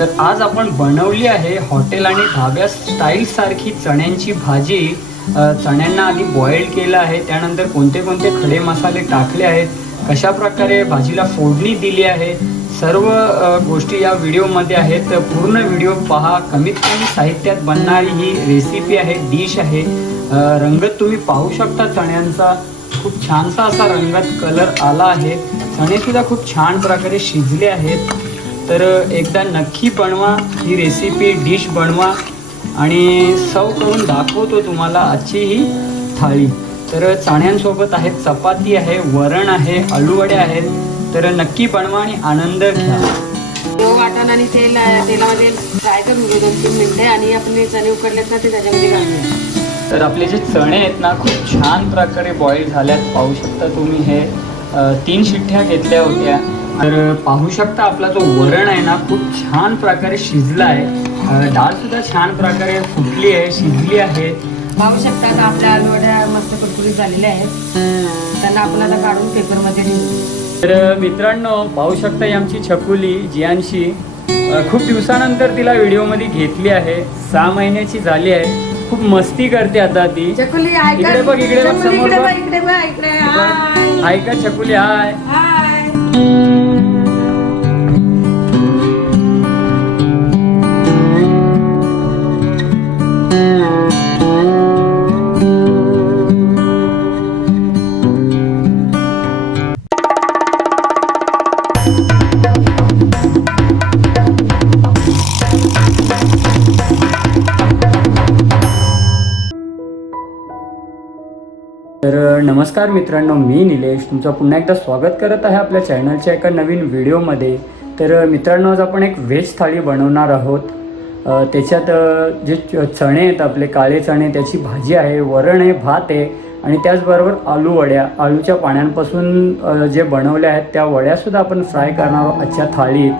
तर आज आपण बनवली आहे हॉटेल आणि ढाब्या स्टाईल सारखी चण्यांची भाजी. चण्यांना आधी बॉईल केलं आहे त्यानंतर कोणते कोणते खडे मसाले टाकले आहेत कशा प्रकारे भाजीला फोडणी दिली आहे सर्व गोष्टी या व्हिडिओमध्ये आहेत. पूर्ण व्हिडिओ पहा. कमीत कमी साहित्यात बनणारी ही रेसिपी आहे डिश आहे. रंगत तुम्ही पाहू शकता चण्यांचा. खूप छानसा असा रंगात कलर आला आहे. चणेसुद्धा खूप छान प्रकारे शिजले आहेत. तर एकदा नक्की बनवा ही रेसिपी डिश बनवा आणि सर्व करून दाखवतो तुम्हाला आजची ही थाळी. तर चण्यांसोबत आहे चपाती आहे वरण आहे आलूवडे आहेत. तर नक्की बनवा आणि आनंद घ्या. तो वाटण आणि तेल तेलामध्ये फ्राय करून घेऊ दोन तीन मिनिटे आणि आपण चणे उकडलेत ना ते त्याच्यामध्ये तर आपले जे चणे आहेत ना खूप छान प्रकारे बॉईल झाल्यात. पाहू शकता तुम्ही हे तीन शिट्ट्या घेतल्या होत्या. तर पाहू शकता आपला जो वरण आहे ना खूप छान प्रकारे शिजला आहे. डाळ सुद्धा छान प्रकारे फुटली आहे शिजली आहे. पाहू शकता का आपल्या आलूवड्या मस्त कुरकुरीत झालेल्या आहेत. त्यांना आपण आता काढून पेपरमध्ये तर मित्रांनो पाहू शकता ही आमची छकुली जियांशी. खूप दिवसानंतर तिला व्हिडिओमध्ये घेतली आहे. सहा महिन्याची झाली आहे. खूप मस्ती करते आता ती? इकडे बघ, इकडे बघ, समोर इकडे बघ. बघ, इकडे बघ, इकडे हाय. हाय का छकुली हाय. नमस्कार मित्रांनो मी निलेश. तुमचं पुन्हा एकदा स्वागत करत आहे आपल्या चॅनलच्या एका नवीन व्हिडिओमध्ये. तर मित्रांनो आज आपण एक व्हेज थाळी बनवणार आहोत. त्याच्यात जे च- चणे आहेत आपले काळे चणे त्याची भाजी आहे वरण आहे भात आहे आणि त्याचबरोबर आलू वड्या. आलूच्या पाण्यांपासून जे बनवल्या आहेत त्या वड्यासुद्धा आपण फ्राय करणार आहोत आजच्या थाळीत.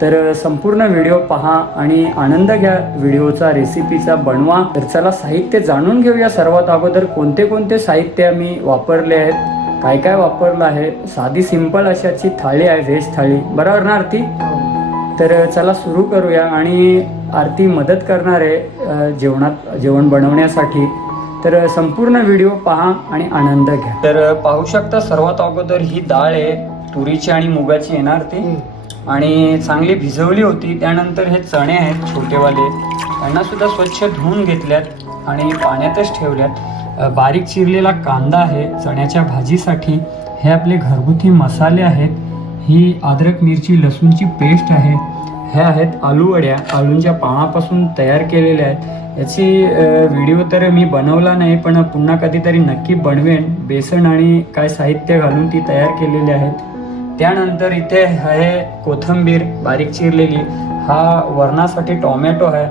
तर संपूर्ण व्हिडिओ पहा आणि आनंद घ्या. व्हिडिओचा रेसिपीचा बनवा. तर चला साहित्य जाणून घेऊया. सर्वात अगोदर कोणते कोणते साहित्य मी वापरले आहेत? काय काय वापरलं आहे? साधी सिंपल अशाची थाळी आहे व्हेज थाळी. बरोबर ना आरती? तर चला सुरू करूया. आणि आरती मदत करणार आहे जेवणात जेवण बनवण्यासाठी. तर संपूर्ण व्हिडिओ पहा आणि आनंद घ्या. तर पाहू शकता सर्वात अगोदर ही डाळ आहे. तुरीची आणि मुगाची येणार ती आणि चांगली भिजवली होती. त्यानंतर हे चणे आहेत छोटेवाले. त्यांनासुद्धा स्वच्छ धुवून घेतल्यात आणि पाण्यातच ठेवल्यात. बारीक चिरलेला कांदा आहे चण्याच्या भाजीसाठी. हे आपले घरगुती मसाले आहेत. ही अद्रक मिरची लसूणची पेस्ट आहे. हे आहेत आलूवड्या आलूंच्या पानापासून तयार केलेल्या आहेत. याची व्हिडिओ तर मी बनवला नाही पण पुन्हा कधीतरी नक्की बनवेन. बेसन आणि काय साहित्य घालून ती तयार केलेली आहेत. त्यानंतर इथे आहे कोथंबीर बारीक चिरलेली. हा वरणासाठी टोमॅटो आहे.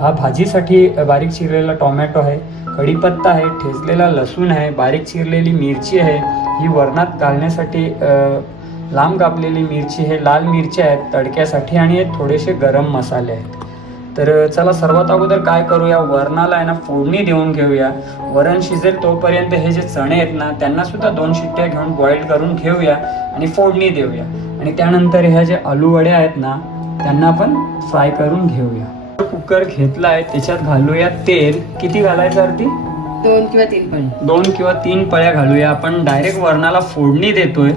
हा भाजीसाठी बारीक चिरलेला टोमॅटो आहे. कढीपत्ता आहे ठेचलेला लसूण आहे बारीक चिरलेली मिरची आहे. ही वरणात घालण्यासाठी लांब कापलेली मिरची हे लाल मिरची आहेत तडक्यासाठी आणि हे थोडेसे गरम मसाले आहेत. तर चला सर्वात अगोदर काय करूया? वरणाला आहे ना फोडणी देऊन घेऊया. वरण शिजेल तोपर्यंत हे जे चणे आहेत ना त्यांना सुद्धा दोन शिट्ट्या घेऊन बॉईल करून घेऊया आणि फोडणी देऊया. आणि त्यानंतर ह्या जे आलू वड्या आहेत ना त्यांना आपण फ्राय करून घेऊया. कुकर घेतला आहे त्याच्यात घालूया तेल. किती घालायचं अर्थी दोन किंवा तीन पण दोन किंवा तीन पळ्या घालूया. आपण डायरेक्ट वरणाला फोडणी देतोय.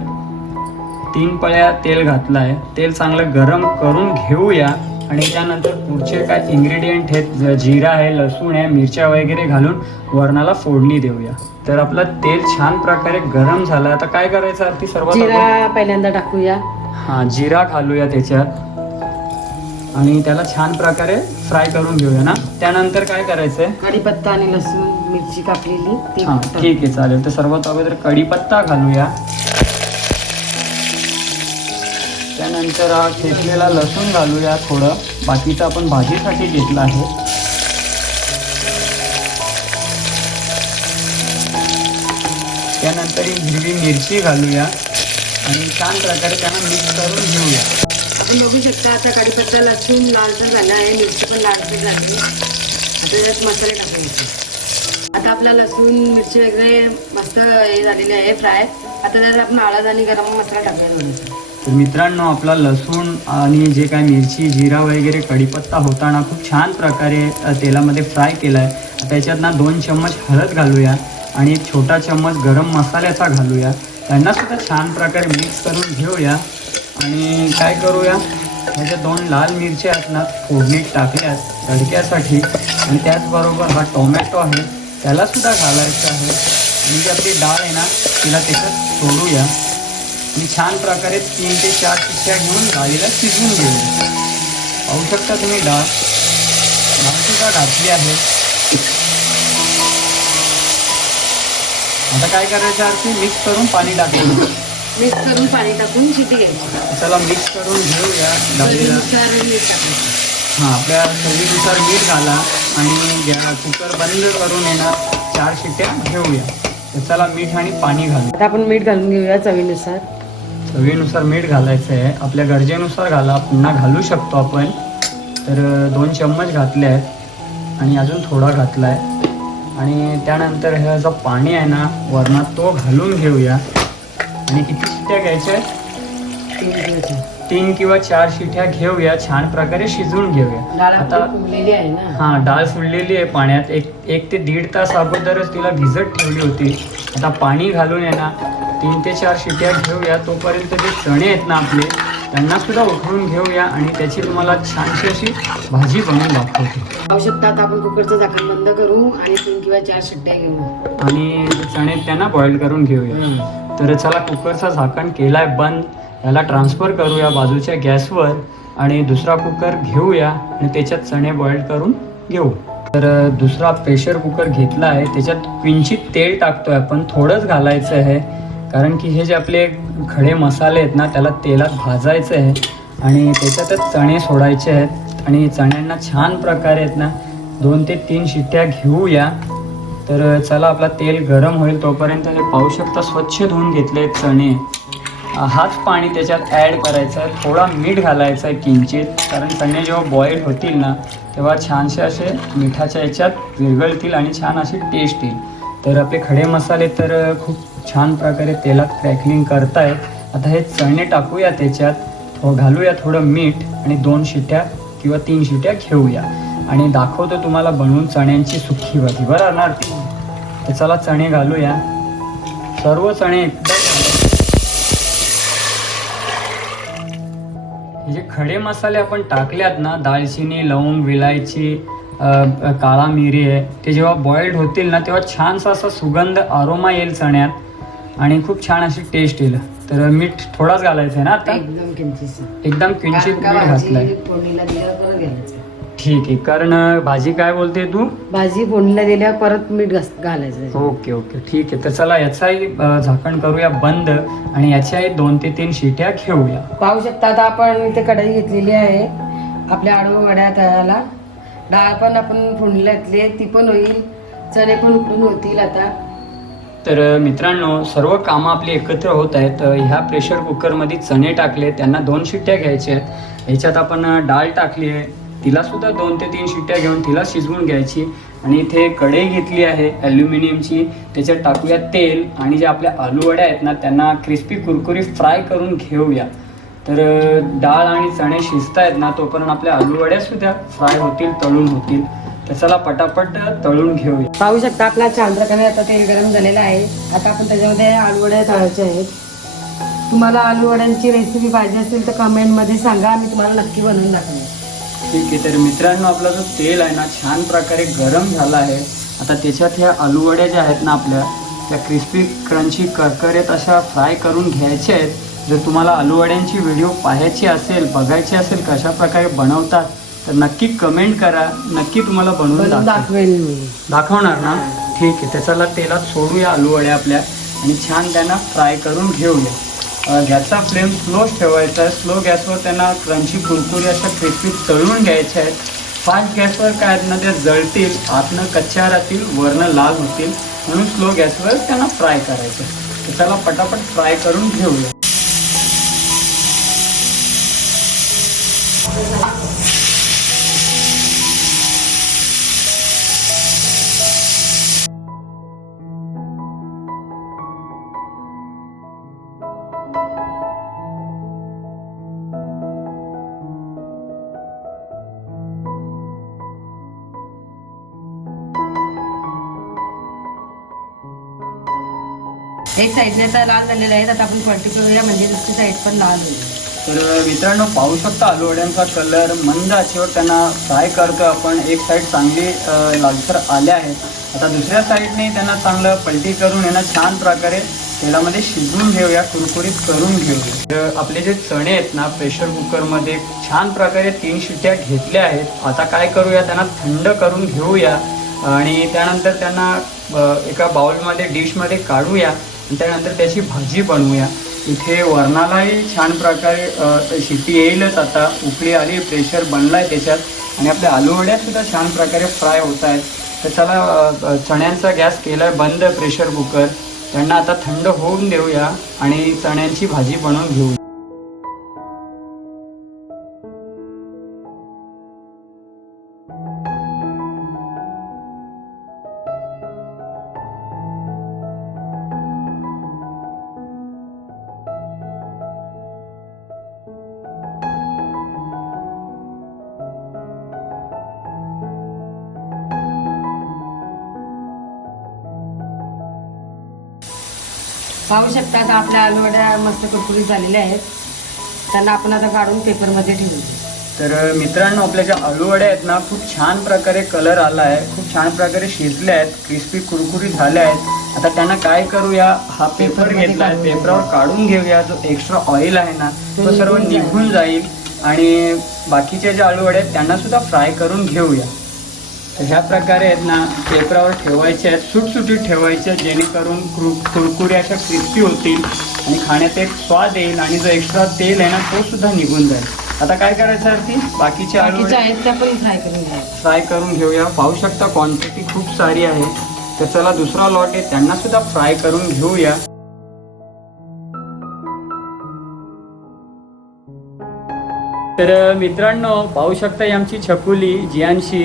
तीन पळ्या तेल घातलं आहे तेल चांगलं गरम करून घेऊया. आणि त्यानंतर पुढचे काय इन्ग्रेडियंट आहेत? जिरा आहे लसूण आहे मिरच्या वगैरे घालून वरणाला फोडणी देऊया. तर आपलं तेल छान प्रकारे गरम झालं. आता काय करायचं आरती? सर्वात? जिरा पहिल्यांदा टाकूया. हा जिरा घालूया त्याच्यात. आणि त्याला छान प्रकारे फ्राय करून घेऊया ना. त्यानंतर काय करायचंय? कढीपत्ता आणि लसूण मिरची कापलेली. ठीक आहे चालेल. तर सर्वात अगोदर कढीपत्ता घालूया. त्यानंतर हा खेचलेला लसूण घालूया थोडं. बाकीचं आपण भाजीसाठी घेतलं आहे. त्यानंतर ही हिरवी मिरची घालूया. आणि छान प्रकारे त्यांना मिक्स करून घेऊया. आपण बघू शकता आता कढीपत्ता लसूण लालसर झाला आहे मिरची पण लालसर झाली आता त्यात मसाले टाकायचे. आता आपला लसूण मिरची वगैरे मस्त हे झालेली आहे फ्राय. आता त्यात आपण हळद आणि गरम मसाला टाकायला तर मित्रांनो आपला लसूण आणि जे काय मिरची जिरा वगैरे कढीपत्ता होताना खूप छान प्रकारे तेलामध्ये फ्राय केला आहे त्याच्यात ना दोन चम्मच हळद घालूया आणि एक छोटा चम्मच गरम मसाल्याचा घालूया. त्यांना सुद्धा छान प्रकारे मिक्स करून घेऊया. आणि काय करूया? म्हणजे दोन लाल मिरच्या आहेत ना फोडणीत टाकल्यात तडक्यासाठी. आणि त्याचबरोबर हा टोमॅटो आहे त्याला सुद्धा घालायचं आहे. आणि जी आपली डाळ आहे ना तिला त्याच्यात सोडूया. आणि छान प्रकारे तीन ते चार शिट्ट्या घेऊन डाळीला शिजवून घेऊया पाहू शकता तुम्ही डाळ. सुद्धा घातली आहे. आता काय करायचं आरती? मिक्स करून पाणी टाकून. मिक्स करून पाणी टाकून शिटी घ्यायची. चला मिक्स करून घेऊया डाळीला. हां आपल्या चवीनुसार मीठ घाला आणि गॅ कुकर बंद करून येणार चार शिट्ट्या घेऊया. चला मीठ आणि पाणी घालू. आता आपण मीठ घालून घेऊया चवीनुसार. चवीनुसार मीठ घालायचं आहे आपल्या गरजेनुसार घाला पुन्हा घालू शकतो आपण. तर दोन चम्मच घातले आहेत आणि अजून थोडा घातला आहे आणि त्यानंतर ह्या जो पाणी आहे ना वरणात तो घालून घेऊया. आणि किती शिट्ट्या घ्यायच्या? आहेत तीन किंवा चार शिट्ट्या घेऊया. छान प्रकारे शिजवून घेऊया. आता हा डाळ फुललेली आहे पाण्यात. एक एक ते दीड तास अगोदरच तिला भिजत ठेवली होती. आता पाणी घालून आहे ना तीन ते चार शिट्या घेऊया तोपर्यंत जे चणे आहेत ना आपले त्यांना सुद्धा उकळून घेऊया आणि त्याची तुम्हाला छानशी अशी भाजी बनवून दाखवतो. आपण कुकरचं झाकण बंद करू आणि तीन किंवा चार शिट्ट्या घेऊ. आणि चणे त्यांना बॉईल करून घेऊया. तर चला कुकरचं झाकण केलाय बंद याला ट्रान्सफर करूया बाजूच्या गॅसवर आणि दुसरा कुकर घेऊया आणि त्याच्यात चणे बॉईल करून घेऊ. तर दुसरा प्रेशर कुकर घेतला आहे त्याच्यात किंचित तेल टाकतोय आपण थोडंच घालायचं आहे. कारण की हे जे आपले खडे मसाले आहेत ना त्याला तेलात भाजायचं आहे आणि त्याच्यातच चणे सोडायचे आहेत. आणि चण्यांना छान प्रकारे आहेत ना दोन ते तीन शिट्ट्या घेऊया. तर चला आपला तेल गरम होईल तोपर्यंत हे पाहू शकता स्वच्छ धुवून घेतले चणे. हाच पाणी त्याच्यात ॲड करायचं आहे. थोडा मीठ घालायचं आहे किंचित कारण चणे जेव्हा बॉईल होतील ना तेव्हा छानसे असे मिठाच्या याच्यात विरघळतील आणि छान अशी टेस्ट येईल. तर आपले खडे मसाले तर खूप छान प्रकारे तेलात क्रॅकलिंग करताय. आता हे चणे टाकूया त्याच्यात. थो घालूया थोडं मीठ आणि दोन शिट्या किंवा तीन शिट्या घेऊया. आणि दाखवतो तुम्हाला बनवून चण्यांची सुखी भाजी बरं ना ती तर चला चणे घालूया. सर्व चणे हे जे खडे मसाले आपण टाकल्यात ना दालचिनी लवंग विलायची काळा मिरी आहे ते जेव्हा बॉइल्ड होतील ना तेव्हा छानसा असा सुगंध आरोमा येईल चण्यात. आणि खूप छान अशी टेस्ट येईल. तर मीठ थोडाच घालायचं आहे ना आता? एकदम किंचित एकदम किंचित मीठ घातलंय. फोडणीला दिल्यावर परत घालायचं. ठीक आहे कारण भाजी काय बोलते तू? भाजी फोडणीला दिल्यावर परत मीठ घास- घालायचं. Okay okay. ठीक आहे तर चला याचाही अ, झाकण करूया बंद आणि याच्याही दोन ते तीन शिट्या घेऊया. पाहू शकता आता आपण इथे कढई घेतलेली आहे. आपल्या आडू वड्या तळाला. डाळ पण आपण फोडणीला घातली आहे. ती पण होईल. चणे पण उकडून होतील आता. तर मित्रांनो सर्व कामं आपली एकत्र होत आहेत. ह्या प्रेशर कुकरमध्ये चणे टाकले त्यांना दोन शिट्ट्या घ्यायच्या आहेत. ह्याच्यात आपण डाळ टाकली आहे. तिलासुद्धा दोन ते तीन शिट्ट्या घेऊन तिला शिजवून घ्यायची. आणि इथे कढई घेतली आहे ॲल्युमिनियमची त्याच्यात टाकूया तेल आणि जे आपल्या आलूवड्या आहेत ना त्यांना क्रिस्पी कुरकुरी फ्राय करून घेऊया. तर डाळ आणि चणे शिजतायत ना तोपर्यंत आपल्या आलूवड्यासुद्धा फ्राय होतील तळून होतील. तर चला पटापट तळून घेऊया. पाहू शकता आपला प्रकारे आता तेल गरम झालेलं आहे. आता आपण त्याच्यामध्ये आलू वड्या तळायचे आहेत. तुम्हाला आलू वड्यांची रेसिपी पाहिजे असेल तर कमेंटमध्ये सांगा. मी तुम्हाला नक्की बनवून दाखवेन ठीक आहे तर मित्रांनो आपला जो तेल आहे ना छान प्रकारे गरम झाला आहे. आता त्याच्यात ह्या आलू वड्या ज्या आहेत ना आपल्या त्या क्रिस्पी क्रंची करकरीत अशा फ्राय करून घ्यायच्या आहेत. जर तुम्हाला आलू वड्यांची व्हिडिओ पाहायची असेल बघायची असेल कशा प्रकारे बनवतात तर नक्की कमेंट करा. नक्की तुम्हाला बनवून बनवून दाखव. दाखवेल मी. दाखवणार ना? ठीक आहे. त्याच्याला तेलात सोडूया आलू वड्या आपल्या आणि छान त्यांना फ्राय करून घेऊया. गॅसचा फ्लेम स्लोच ठेवायचा आहे. स्लो गॅसवर त्यांना क्रंची कुरकुरी अशा क्रिस्पी तळून घ्यायच्या आहेत. फास्ट गॅसवर काय आहेत ना त्या जळतील. आतनं कच्च्या राहतील वरनं लाल होतील. म्हणून स्लो गॅसवर त्यांना फ्राय करायचं त्याला पटापट फ्राय करून घेऊया. एक साईडने आता लाल झालेला आहे आता आपण पर्टिक्युलर या म्हणजे दुसरी साईड पण लाल होईल तर मित्रांनो पाहू शकता आलूवड्यांचा कलर मंद आचेवर त्यांना फ्राय करतो आपण. एक साईड चांगली लालसर आल्या आहेत. आता दुसऱ्या साईडने त्यांना चांगलं पलटी करून यांना छान प्रकारे तेलामध्ये शिजवून घेऊया कुरकुरीत करून घेऊया. तर आपले जे चणे आहेत ना प्रेशर कुकरमध्ये छान प्रकारे तीन शिट्ट्या घेतल्या आहेत. आता काय करूया त्यांना थंड करून घेऊया. आणि त्यानंतर त्यांना एका बाउलमध्ये डिशमध्ये काढूया. आणि त्यानंतर त्याची भाजी बनवूया. इथे वरणालाही छान प्रकारे शिट्टी येईलच आता. उकळी आली प्रेशर बनलाय त्याच्यात. आणि आपल्या आलू सुद्धा छान प्रकारे फ्राय होत आहेत तर चला चण्यांचा गॅस केलाय बंद प्रेशर कुकर त्यांना आता थंड होऊन देऊया आणि चण्यांची भाजी बनवून घेऊ पाहू शकता आता आपल्या आलूवड्या मस्त कुरकुरीत झालेल्या आहेत. त्यांना आपण आता काढून पेपरमध्ये ठेवू. तर मित्रांनो आपल्या ज्या आलू वड्या आहेत ना खूप छान प्रकारे कलर आला आहे. खूप छान प्रकारे शिजल्या आहेत. क्रिस्पी कुरकुरीत झाल्या आहेत. आता त्यांना काय करूया? हा पेपर घेतला आहे. पेपरावर काढून घेऊया. जो एक्स्ट्रा ऑइल आहे ना तो सर्व निघून जाईल. आणि बाकीच्या ज्या आलू वड्या आहेत त्यांना सुद्धा फ्राय करून घेऊया. तर ह्या प्रकारे आहेत ना पेपरावर ठेवायचे आहेत सुटसुटीत ठेवायचे आहेत जेणेकरून कुर कुरकुरी अशा क्रिस्पी होतील आणि खाण्यात एक स्वाद येईल आणि जो एक्स्ट्रा तेल आहे ना तो सुद्धा निघून जाईल. आता काय करायचं आहे ती बाकीचे आलू बाकीच्या आहेत त्या पण फ्राय करून घ्या. फ्राय करून घेऊया. पाहू शकता क्वांटिटी खूप सारी आहे. तर चला दुसरा लॉट आहे. त्यांना सुद्धा फ्राय करून घेऊया. तर मित्रांनो पाहू शकता ही आमची छकुली जियांशी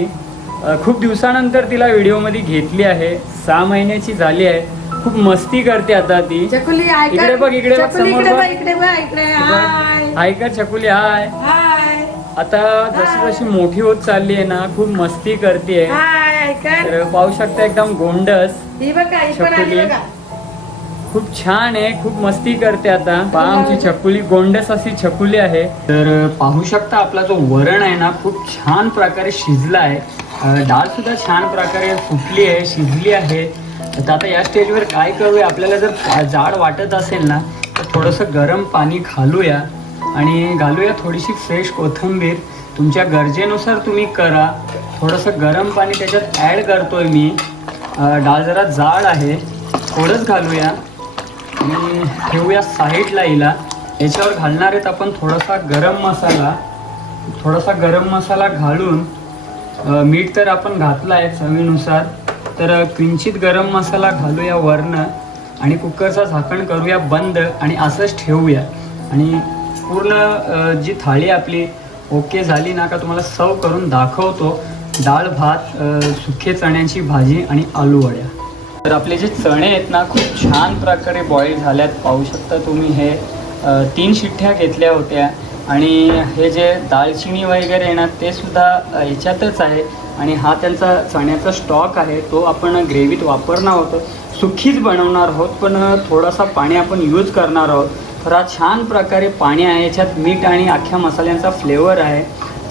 खूप दिवसानंतर तिला व्हिडिओमध्ये घेतली आहे. सहा महिन्याची झाली आहे. खूप मस्ती करते आता ती. चकुली इकडे बघ, इकडे बघ, चकुली समोर हाय. का छकुली हाय. आता जशी जशी मोठी होत चालली आहे ना खूप मस्ती करते. पाहू शकता एकदम गोंडस. ही खूप छान आहे खूप मस्ती करते आता. पहा आमची छकुली गोंडस अशी छकुली आहे. तर पाहू शकता आपला जो वरण आहे ना खूप छान प्रकारे शिजला आहे. डाळ सुद्धा छान प्रकारे फुटली आहे शिजली आहे. तर आता या स्टेजवर काय करूया? आपल्याला जर जाड वाटत असेल ना तर थोडंसं गरम पाणी घालूया आणि घालूया थोडीशी फ्रेश कोथिंबीर. तुमच्या गरजेनुसार तुम्ही करा. थोडंसं गरम पाणी त्याच्यात ॲड करतोय मी. डाळ जरा जाड आहे. थोडंच घालूया. आणि ठेवूया साईडला हिला. याच्यावर घालणार आहेत आपण थोडासा गरम मसाला. थोडासा गरम मसाला घालून मीठ तर आपण घातलं आहे चवीनुसार तर किंचित गरम मसाला घालूया वरनं आणि कुकरचं झाकण करूया बंद आणि असंच ठेवूया. आणि पूर्ण जी थाळी आपली ओके झाली ना का तुम्हाला सर्व करून दाखवतो. डाळ भात सुखे सुके चण्याची भाजी आणि आलू वड्या तर आपले जे चणे आहेत ना खूप छान प्रकारे बॉईल झाल्यात. पाहू शकता तुम्ही हे तीन शिठ्ठ्या घेतल्या होत्या. आणि हे जे दालचिनी वगैरे आहे ना ते सुद्धा याच्यातच आहे. आणि हा त्यांचा चण्याचा स्टॉक आहे तो आपण ग्रेव्हीत वापरणार आहोत. सुखीच बनवणार आहोत पण थोडासा पाणी आपण यूज करणार आहोत. तर हा छान प्रकारे पाणी आहे याच्यात मीठ आणि अख्ख्या मसाल्यांचा फ्लेवर आहे.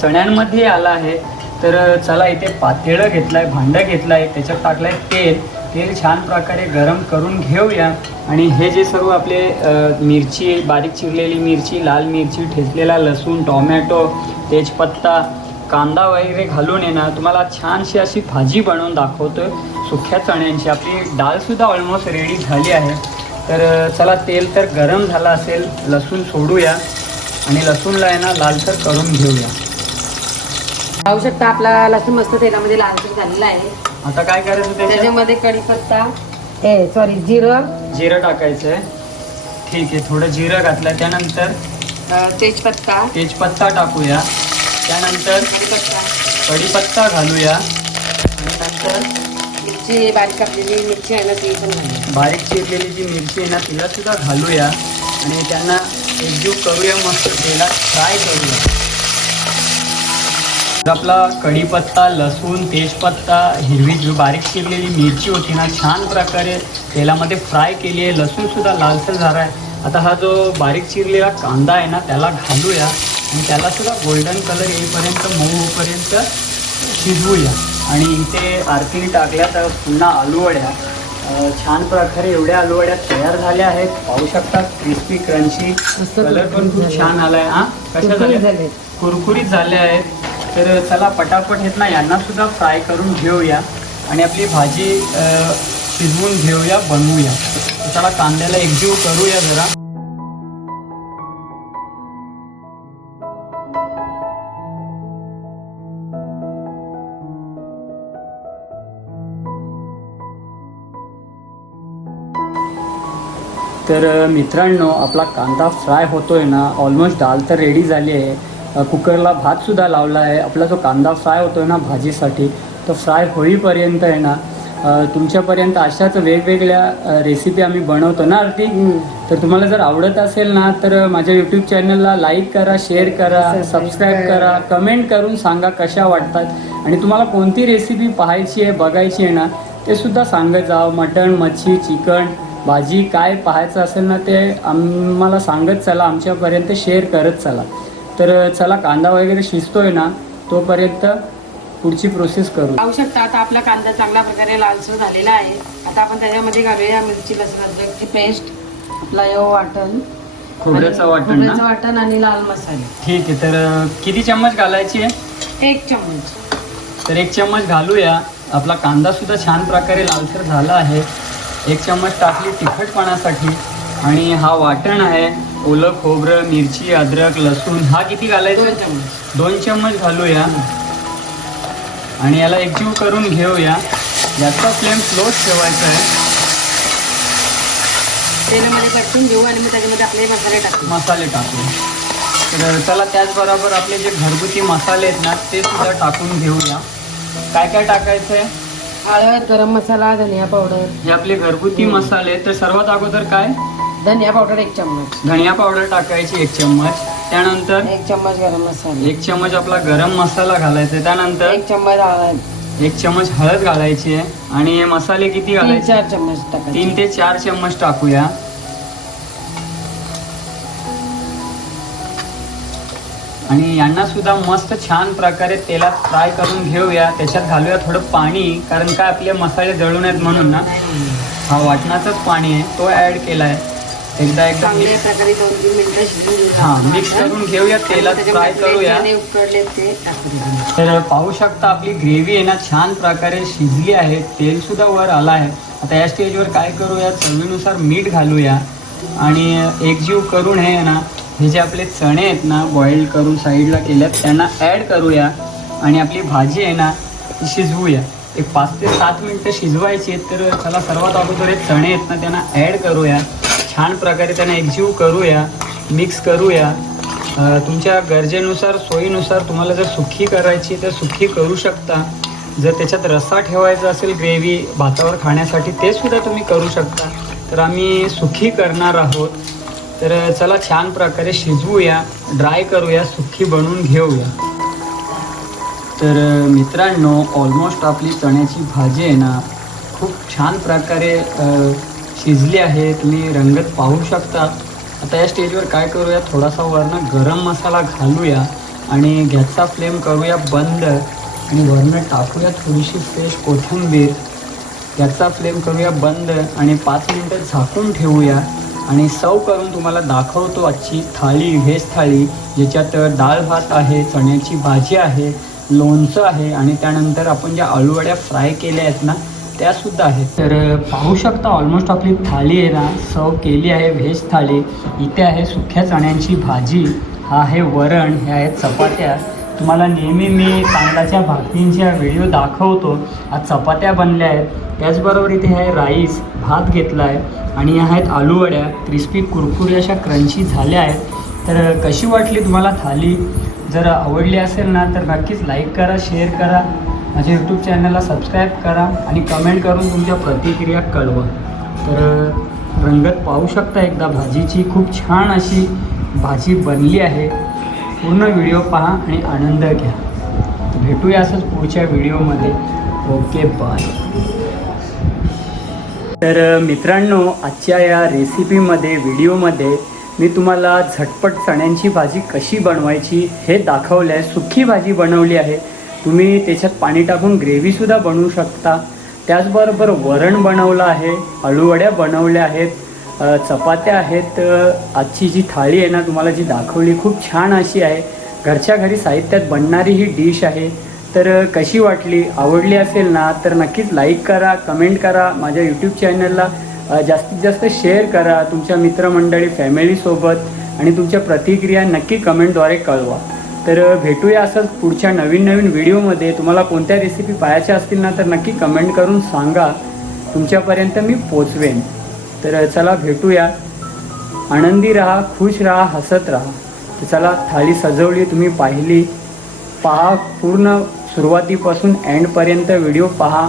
चण्यांमध्ये आला आहे. तर चला इथे पातेळं घेतलं आहे भांडं घेतलं आहे त्याच्यात टाकलं आहे तेल. तेल छान प्रकारे गरम करून घेऊया. आणि हे जे सर्व आपले मिरची बारीक चिरलेली मिरची लाल मिरची ठेचलेला लसूण टोमॅटो तेजपत्ता कांदा वगैरे घालून आहे ना तुम्हाला छानशी अशी भाजी बनवून दाखवतो सुख्या चण्यांची आपली डाळसुद्धा ऑलमोस्ट रेडी झाली आहे. तर चला तेल तर गरम झालं असेल लसूण सोडूया. आणि लसूणला आहे ना लालसर करून घेऊया. पाहू शकता. आपला लसूण मस्त तेलामध्ये लालसर झालेला आहे. आता काय करायचं त्याच्यात? त्याच्यामध्ये कढीपत्ता ए सॉरी जिरं. जिरं टाकायचं आहे ठीक आहे थोडं जिरं घातलं. त्यानंतर अ, तेजपत्ता. तेजपत्ता टाकूया. त्यानंतर कढीपत्ता. कढीपत्ता घालूया. आणि नंतर मिरची बारीक कापलेली मिरची आहे ना ती पण घालूया. बारीक चिरलेली जी मिरची आहे ना तिला सुद्धा घालूया. आणि त्यांना एकजीव करूया मस्त. तेलात फ्राय करूया. आपला कढीपत्ता लसूण तेजपत्ता हिरवी जी बारीक चिरलेली मिरची होती ना छान प्रकारे तेलामध्ये फ्राय केली आहे. लसूणसुद्धा लालसर झाला आहे. आता हा जो बारीक चिरलेला कांदा आहे ना त्याला घालूया आणि त्यालासुद्धा गोल्डन कलर येईपर्यंत मऊ होईपर्यंत शिजवूया. आणि इथे आरतीने टाकल्या तर पुन्हा आलूवड्या. छान प्रकारे एवढ्या आलूवड्या तयार झाल्या आहेत. पाहू शकता क्रिस्पी क्रंची कलर पण खूप छान आलाय. हा? कशा झाल्या. कुरकुरीत झाले आहेत. तर चला पटापट येत ना यांना सुद्धा फ्राय करून घेऊया. आणि आपली भाजी शिजवून घेऊया बनवूया. त्याला चला कांद्याला एकजीव करूया जरा. तर मित्रांनो आपला कांदा फ्राय होतोय ना ऑलमोस्ट दाल तर रेडी झाली आहे. कुकरला भातसुद्धा लावला आहे. आपला जो कांदा फ्राय होतोय ना भाजीसाठी तो फ्राय होईपर्यंत आहे ना तुमच्यापर्यंत अशाच वेगवेगळ्या रेसिपी आम्ही बनवतो ना आरती तर तुम्हाला जर आवडत असेल ना तर माझ्या यूट्यूब चॅनलला लाईक करा शेअर करा सबस्क्राईब करा कमेंट करून सांगा कशा वाटतात. आणि तुम्हाला कोणती रेसिपी पाहायची आहे बघायची आहे ना ते सुद्धा सांगत जा मटण मच्छी चिकन भाजी काय पाहायचं असेल ना ते आम्हाला सांगत चला आमच्यापर्यंत शेअर करत चला. तर चला कांदा वगैरे शिजतोय ना तोपर्यंत पुढची प्रोसेस करू. पाहू शकता आता आपला कांदा चांगल्या प्रकारे लालसर झालेला आहे. आता आपण त्याच्यामध्ये घालूया मिरची लसूण अद्रकची पेस्ट आपला यो वाटण. खोबऱ्याचं वाटण खोबऱ्याचं ना वाटण आणि लाल मसाले. ठीक आहे तर किती चम्मच घालायची आहे? एक चम्मच. तर एक चम्मच घालूया. आपला कांदा सुद्धा छान प्रकारे लालसर झाला आहे. एक चम्मच टाकली तिखटपणासाठी. आणि हा वाटण आहे. ओलं खोबरं मिरची अद्रक लसूण हा किती घालायचा? दोन चम्मच. घालूया. आणि याला एकजीव करून घेऊया. याचा फ्लेम स्लोच ठेवायचा आहे. तेलामध्ये परतून घेऊ आणि मग त्याच्यामध्ये आपले मसाले टाकू. मसाले टाकू. तर चला त्याचबरोबर आपले जे घरगुती मसाले आहेत ना ते सुद्धा टाकून घेऊया. काय काय टाकायचं आहे हळद गरम मसाला धनिया पावडर. हे आपले घरगुती मसाले. तर सर्वात अगोदर काय? धनिया पावडर एक चम्मच. धनिया पावडर टाकायची एक चम्मच. त्यानंतर एक चम्मच गरम मसाला. एक चम्मच आपला गरम मसाला घालायचा आहे. त्यानंतर एक चम्मच हळद. एक चम्मच हळद घालायची आहे. आणि हे मसाले किती तीन घालायचे? चार चम्मच टाकायचे. तीन ते चार चम्मच टाकूया. आणि यांना सुद्धा मस्त छान प्रकारे तेलात फ्राय करून घेऊया. त्याच्यात घालूया थोडं पाणी कारण काय आपले मसाले जळून आहेत म्हणून ना. हा वाटणाचंच पाणी आहे. तो ऍड केलाय. एकदा एकदा चांगल्या mix- प्रकारे दोन तीन मिनिटं शिजवून घेऊ हा आपण. मिक्स करून घेऊया तेलात आणि फ्राय त्याच्यामध्ये करूया. चणे उकडले ते टाकू देऊ. तर पाहू शकता आपली ग्रेव्ही आहे ना छान प्रकारे शिजली आहे. तेल सुद्धा वर आलं आहे. आता या स्टेजवर काय करूया? चवीनुसार मीठ घालूया. आणि एकजीव करून हे ना हे जे आपले चणे आहेत ना बॉईल करून साईडला केल्यात त्यांना ॲड करूया. आणि आपली भाजी आहे ना ती शिजवूया. एक पाच ते सात मिनटं शिजवायची आहेत तर चला सर्वात अगोदर हे चणे आहेत ना त्यांना ॲड करूया. छान प्रकारे त्यांना एकजीव करूया मिक्स करूया. तुमच्या गरजेनुसार सोयीनुसार तुम्हाला जर सुखी करायची तर सुखी करू शकता. जर त्याच्यात रस्सा ठेवायचा असेल ग्रेव्ही भातावर खाण्यासाठी ते सुद्धा तुम्ही करू शकता. तर आम्ही सुखी करणार आहोत. तर चला छान प्रकारे शिजवूया ड्राय करूया सुखी बनवून घेऊया. तर मित्रांनो ऑलमोस्ट आपली चण्याची भाजी आहे ना खूप छान प्रकारे शिजली आहे तुम्ही रंगत पाहू शकता. आता या स्टेजवर काय करूया? थोडासा वरनं गरम मसाला घालूया आणि गॅसचा फ्लेम करूया बंद आणि वरनं टाकूया थोडीशी फ्रेश कोथिंबीर. गॅसचा फ्लेम करूया बंद आणि पाच मिनटं झाकून ठेवूया आणि सर्व करून तुम्हाला दाखवतो आजची थाळी व्हेज थाळी ज्याच्यात डाळ भात आहे चण्याची भाजी आहे लोणचं आहे आणि त्यानंतर आपण ज्या अळूवड्या फ्राय केल्या आहेत ना त्यासुद्धा आहेत. तर पाहू शकता ऑलमोस्ट आपली थाळी आहे ना सर्व केली आहे व्हेज थाळी. इथे आहे सुक्या चण्यांची भाजी हा आहे वरण हे आहेत चपात्या. तुम्हाला नेहमी मी तांदळाच्या भाकरींच्या व्हिडिओ दाखवतो. आज चपात्या बनल्या आहेत. त्याचबरोबर इथे आहे राईस भात घेतला आहे आणि या आहेत आलूवड्या क्रिस्पी कुरकुरी अशा क्रंची झाल्या आहेत. तर कशी वाटली तुम्हाला थाली जर आवडली असेल ना तर नक्कीच लाईक करा शेअर करा. माझ्या यूट्यूब चॅनलला सबस्क्राईब करा आणि कमेंट करून तुमच्या प्रतिक्रिया कळवा. तर रंगत पाहू शकता एकदा भाजीची. खूप छान अशी भाजी बनली आहे. पूर्ण व्हिडिओ पहा आणि आनंद घ्या. भेटूया असंच पुढच्या व्हिडिओमध्ये ओके बाय तर मित्रांनो आजच्या या रेसिपीमध्ये व्हिडिओमध्ये मी तुम्हाला झटपट चण्यांची भाजी कशी बनवायची हे दाखवलं आहे सुखी भाजी बनवली आहे. तुम्ही त्याच्यात पाणी टाकून ग्रेव्हीसुद्धा बनवू शकता. त्याचबरोबर वरण बनवलं आहे अळूवड्या बनवल्या आहेत चपात्या आहेत. आजची जी थाळी आहे ना तुम्हाला जी दाखवली खूप छान अशी आहे. घरच्या घरी साहित्यात बनणारी ही डिश आहे. तर कशी वाटली आवडली असेल ना तर नक्कीच लाईक करा कमेंट करा माझ्या यूट्यूब चॅनलला जास्तीत जास्त शेअर करा तुमच्या मित्रमंडळी फॅमिलीसोबत आणि तुमच्या प्रतिक्रिया नक्की कमेंटद्वारे कळवा. तर भेटूया असंच पुढच्या नवीन नवीन व्हिडिओमध्ये. तुम्हाला कोणत्या रेसिपी पाहायच्या असतील ना तर नक्की कमेंट करून सांगा. तुमच्यापर्यंत मी पोचवेन. तर चला भेटूया. आनंदी राहा खुश राहा हसत राहा. तर चला थाळी सजवली तुम्ही पाहिली. पहा पूर्ण सुरुवातीपासून एंडपर्यंत व्हिडिओ पहा.